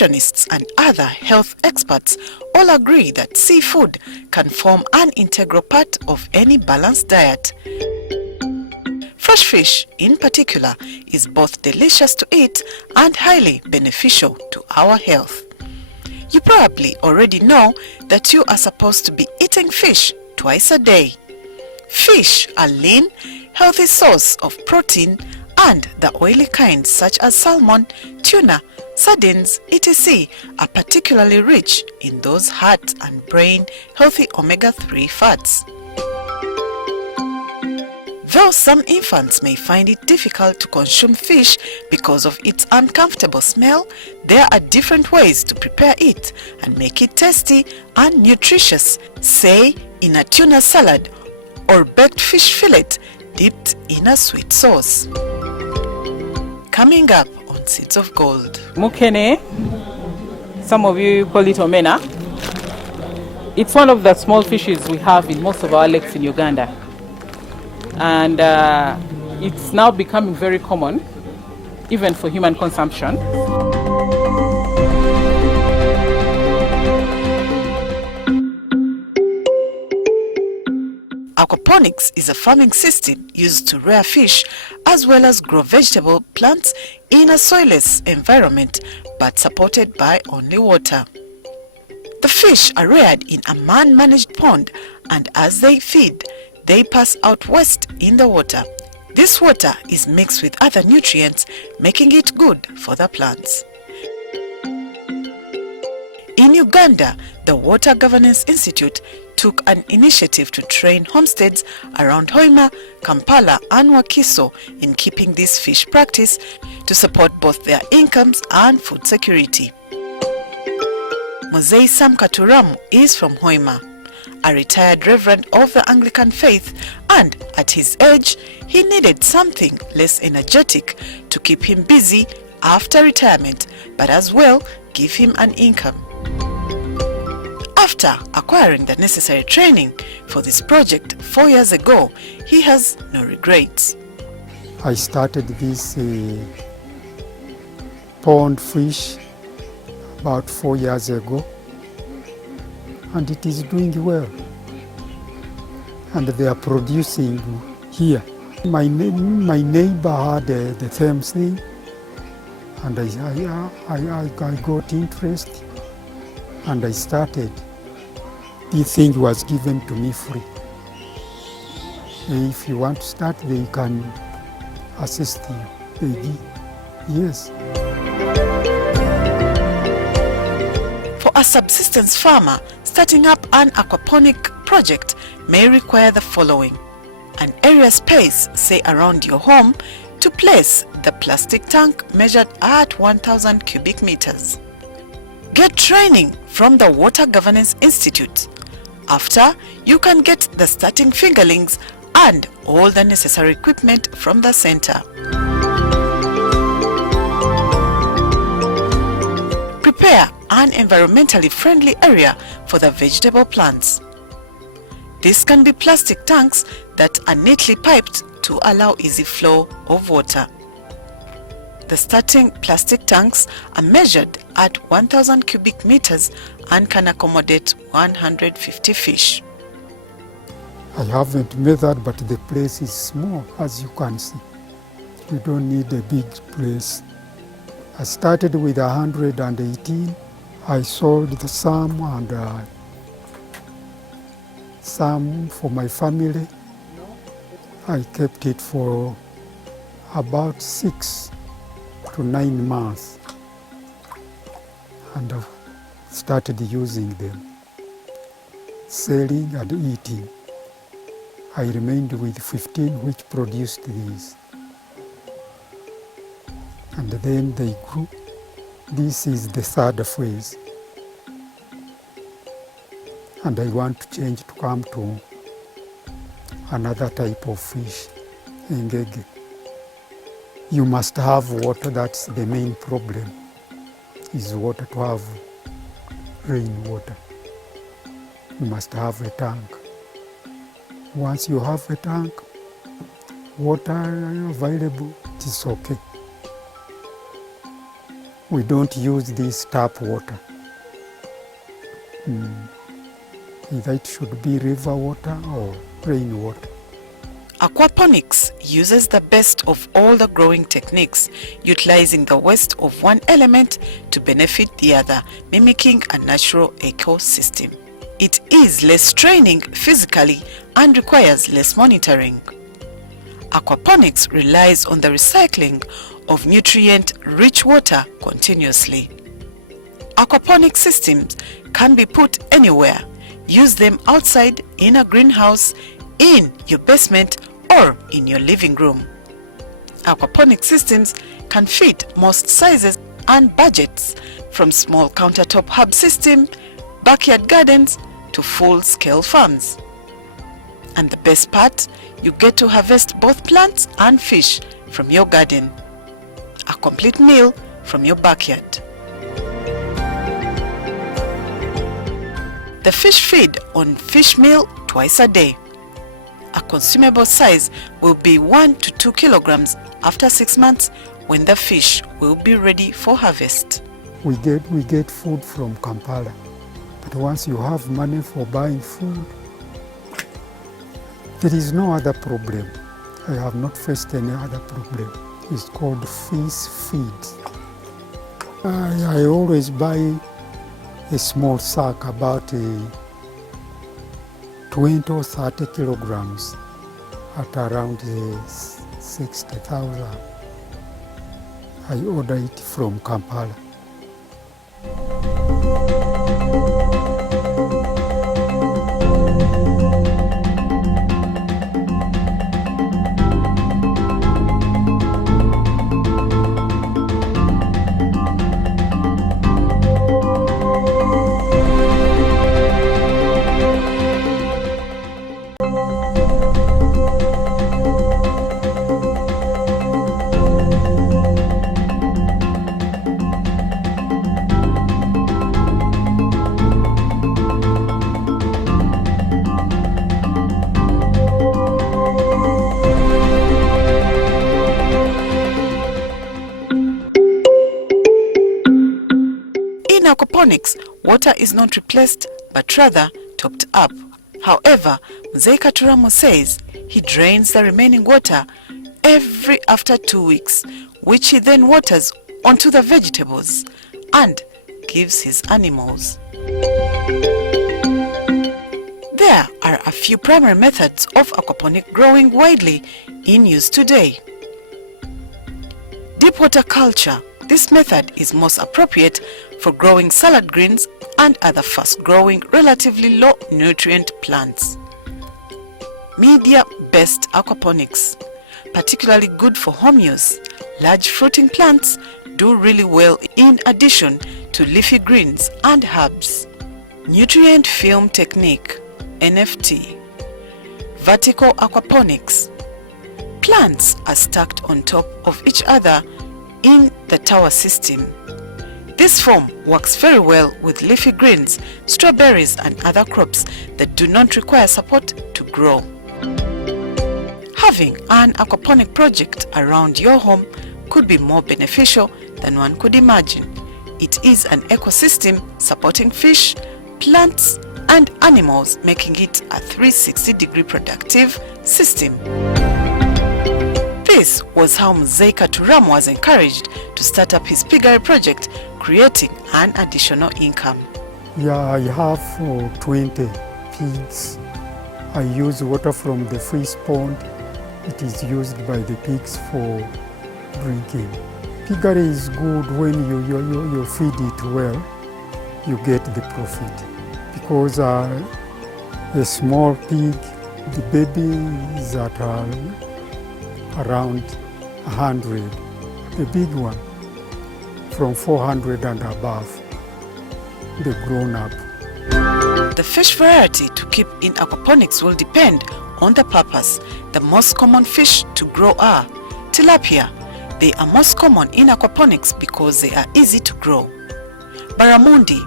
nutritionists and other health experts all agree that seafood can form an integral part of any balanced diet. Fresh fish, in particular, is both delicious to eat and highly beneficial to our health. You probably already know that you are supposed to be eating fish twice a day. Fish are lean, healthy source of protein, and the oily kinds such as salmon, tuna, sardines, etc. are particularly rich in those heart and brain healthy omega-3 fats. Though some infants may find it difficult to consume fish because of its uncomfortable smell, there are different ways to prepare it and make it tasty and nutritious, say in a tuna salad or baked fish fillet dipped in a sweet sauce. Coming up on Seeds of Gold. Mukene, some of you call it omena. It's one of the small fishes we have in most of our lakes in Uganda. And it's now becoming very common, even for human consumption. Aquaponics is a farming system used to rear fish as well as grow vegetable plants in a soilless environment but supported by only water. The fish are reared in a man-managed pond, and as they feed, they pass out waste in the water. This water is mixed with other nutrients, making it good for the plants. In Uganda, the Water Governance Institute took an initiative to train homesteads around Hoima, Kampala and Wakiso in keeping this fish practice to support both their incomes and food security. Mosei Sam Katuramu is from Hoima, a retired reverend of the Anglican faith, and at his age, he needed something less energetic to keep him busy after retirement, but as well give him an income. After acquiring the necessary training for this project 4 years ago, he has no regrets. I started this pond fish about 4 years ago, and it is doing well. And they are producing here. My neighbor had the same thing, and I got interest, and I started. This thing was given to me free. If you want to start, they can assist you. Yes. For a subsistence farmer, starting up an aquaponic project may require the following: an area space, say around your home, to place the plastic tank measured at 1,000 cubic meters. Get training from the Water Governance Institute. After, you can get the starting fingerlings and all the necessary equipment from the center. Prepare an environmentally friendly area for the vegetable plants. This can be plastic tanks that are neatly piped to allow easy flow of water. The starting plastic tanks are measured at 1,000 cubic meters and can accommodate 150 fish. I haven't measured, but the place is small, as you can see. You don't need a big place. I started with 118. I sold some and some for my family. I kept it for about 6 to 9 months, and I started using them, selling and eating. I remained with 15 which produced these. And then they grew. This is the third phase. And I want to change to come to another type of fish, engege. You must have water, that's the main problem, is water, to have rainwater. You must have a tank. Once you have a tank, water available, it is okay. We don't use this tap water. Either it should be river water or rainwater. Aquaponics uses the best of all the growing techniques, utilizing the waste of one element to benefit the other, mimicking a natural ecosystem. It is less straining physically and requires less monitoring. Aquaponics relies on the recycling of nutrient-rich water continuously. Aquaponic systems can be put anywhere. Use them outside, in a greenhouse, in your basement, or in your living room. Aquaponic systems can fit most sizes and budgets, from small countertop hub system, backyard gardens, to full-scale farms. And the best part, you get to harvest both plants and fish from your garden. A complete meal from your backyard. The fish feed on fish meal twice a day. A consumable size will be 1 to 2 kilograms after 6 months, when the fish will be ready for harvest. We get food from Kampala, but once you have money for buying food, there is no other problem. I have not faced any other problem. It's called fish feed. I always buy a small sack, about 20 or 30 kilograms at around 60,000. I order it from Kampala. In aquaponics, water is not replaced but rather topped up. However, Muzeika Turamo says he drains the remaining water after 2 weeks, which he then waters onto the vegetables and gives his animals. There are a few primary methods of aquaponic growing widely in use today. Deep water culture. This method is most appropriate for growing salad greens and other fast-growing, relatively low-nutrient plants. Media-based aquaponics, particularly good for home use. Large fruiting plants do really well in addition to leafy greens and herbs. Nutrient film technique, NFT. Vertical aquaponics. Plants are stacked on top of each other in the tower system. This form works very well with leafy greens, strawberries and other crops that do not require support to grow. Having an aquaponic project around your home could be more beneficial than one could imagine. It is an ecosystem supporting fish, plants and animals, making it a 360-degree productive system. This was how Muzeika Turamo was encouraged to start up his piggery project, creating an additional income. Yeah, I have 20 pigs. I use water from the fish pond. It is used by the pigs for drinking. Piggery is good when you feed it well, you get the profit. Because a small pig, the baby is at around 100. The big one from 400 and above, the grown up. The fish variety to keep in aquaponics will depend on the purpose. The most common fish to grow are tilapia. They are most common in aquaponics because they are easy to grow. Barramundi,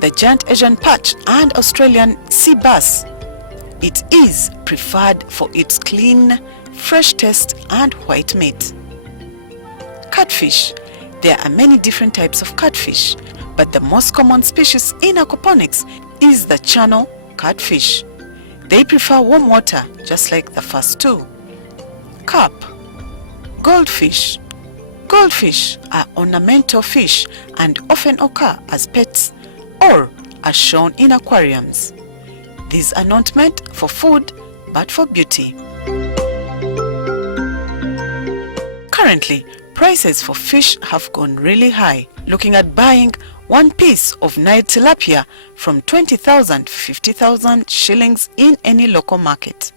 the giant Asian perch and Australian sea bass. It is preferred for its clean, fresh taste and white meat. Catfish. There are many different types of catfish, but the most common species in aquaponics is the channel catfish. They prefer warm water just like the first two. Carp, goldfish. Goldfish are ornamental fish and often occur as pets or are shown in aquariums. These are not meant for food but for beauty. Currently, prices for fish have gone really high. Looking at buying one piece of Nile tilapia from 20,000 to 50,000 shillings in any local market.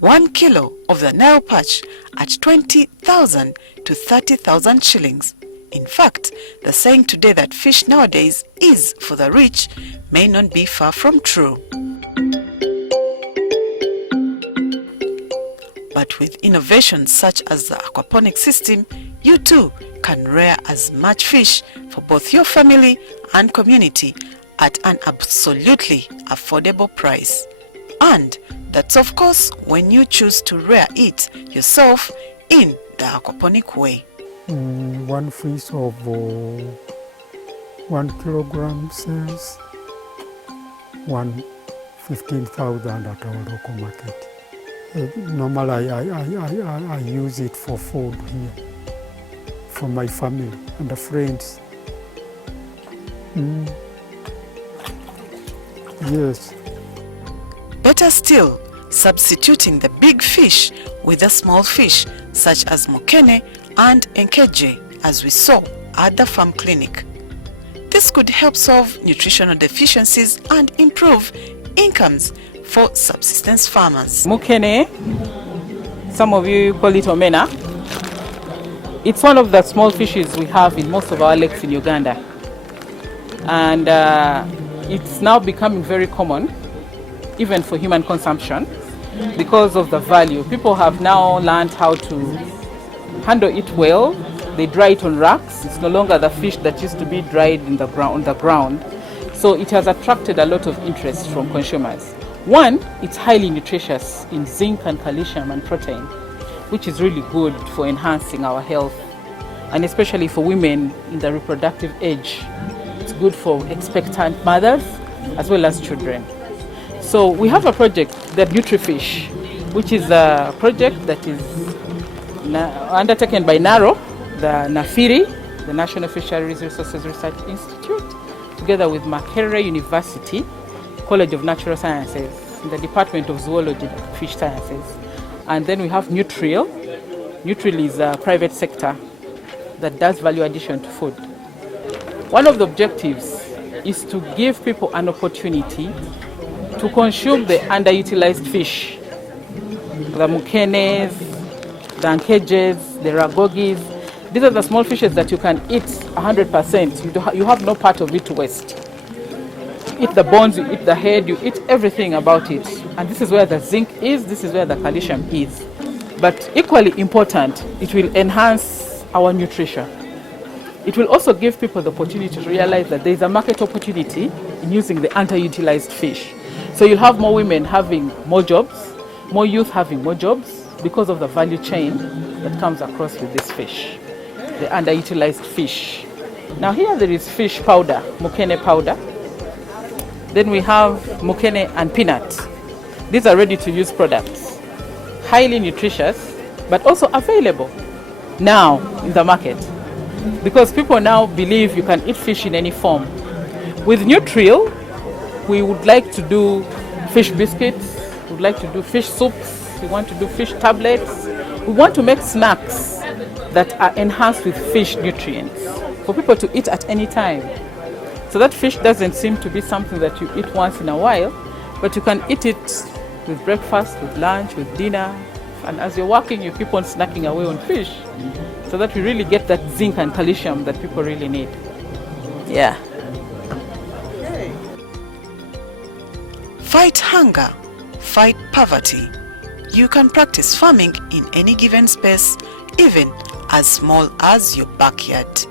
1 kilo of the Nile perch at 20,000 to 30,000 shillings. In fact, the saying today that fish nowadays is for the rich may not be far from true. But with innovations such as the aquaponic system, you too can rear as much fish for both your family and community at an absolutely affordable price. And that's of course when you choose to rear it yourself in the aquaponic way. One fish of 1 kilogram sells 15,000 at our local market. Normally I use it for food here, for my family and the friends. Yes. Better still, substituting the big fish with the small fish such as mukene and nkeje, as we saw at the farm clinic. This could help solve nutritional deficiencies and improve incomes for subsistence farmers. Mukene, some of you call it omena. It's one of the small fishes we have in most of our lakes in Uganda. And it's now becoming very common, even for human consumption, because of the value. People have now learned how to handle it well. They dry it on racks. It's no longer the fish that used to be dried in the ground, on the ground. So it has attracted a lot of interest from consumers. One, it's highly nutritious in zinc and calcium and protein, which is really good for enhancing our health, and especially for women in the reproductive age. It's good for expectant mothers as well as children. So we have a project, the NutriFish, which is a project that is undertaken by NARO, the NAFIRI, the National Fisheries Resources Research Institute, together with Makerere University, College of Natural Sciences, in the Department of Zoology and Fish Sciences. And then we have Nutriel. Nutriel is a private sector that does value addition to food. One of the objectives is to give people an opportunity to consume the underutilized fish, the mukenes, the nkejes, the ragogis. These are the small fishes that you can eat 100%. You have no part of it to waste. You eat the bones, you eat the head, you eat everything about it. And this is where the zinc is, this is where the calcium is. But equally important, it will enhance our nutrition. It will also give people the opportunity to realize that there is a market opportunity in using the underutilized fish. So you'll have more women having more jobs, more youth having more jobs because of the value chain that comes across with this fish, the underutilized fish. Now here there is fish powder, mukene powder. Then we have mukene and peanut. These are ready to use products, highly nutritious, but also available now in the market, because people now believe you can eat fish in any form. With Nutriel, we would like to do fish biscuits, we would like to do fish soups, we want to do fish tablets. We want to make snacks that are enhanced with fish nutrients for people to eat at any time. So that fish doesn't seem to be something that you eat once in a while, but you can eat it with breakfast, with lunch, with dinner, and as you're working, you keep on snacking away on fish, so that we really get that zinc and calcium that people really need. Yeah. Fight hunger, fight poverty. You can practice farming in any given space, even as small as your backyard.